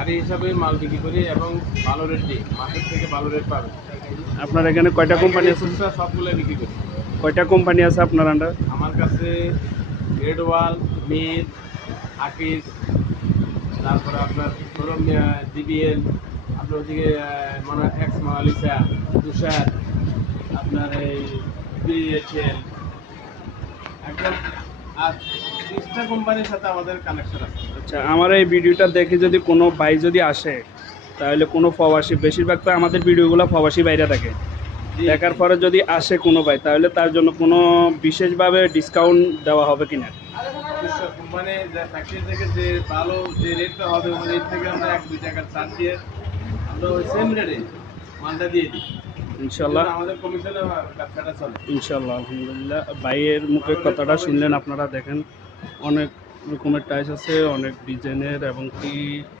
গাড়ি হিসাবে মাল বিক্রি করি এবং ভালো রেট দিই, মার্কেট থেকে ভালো রেট পাবে। আপনার এখানে কয়টা কোম্পানি আছে? খুচরা সবগুলো বিক্রি করি। কয়টা কোম্পানি আছে আপনার আন্ডার? আমার কাছে রেড ওয়াল, মির, আকিস, তারপরে আপনার ধরুন ডিবিএল, আপনার ওদিকে মানে এক্স মালিসা, তুষার, আপনার এই বিএচএল, একদম আর 30টা কোম্পানির সাথে আমাদের কানেকশন আছে। আচ্ছা, আমার এই ভিডিওটা দেখে যদি কোনো ভাই যদি আসে, তাহলে কোনো প্রবাসী, বেশিরভাগ তো আমাদের ভিডিওগুলো প্রবাসী বাইরে থাকে, দেখার পরে যদি আসে কোনো ভাই, তাহলে তার জন্য কোনো বিশেষভাবে ডিসকাউন্ট দেওয়া হবে কিনা? কোম্পানি ফ্যাক্টরি থেকে যে ভালো যে রেটটা হবে ওই রেট থেকে আমরা 1-2 টাকার ছাড় দিয়ে আমরা ওই সেম রেটে মালটা দিয়ে দিই ইনশাল্লাহ। আমাদের কমিশনে ব্যবসাটা চলে। ইনশাল্লাহ, আলহামদুলিল্লাহ। ভাইয়ের মুখে কথাটা শুনলেন আপনারা, দেখেন অনেক রকমের টাইস আছে, অনেক ডিজাইনের এবং কি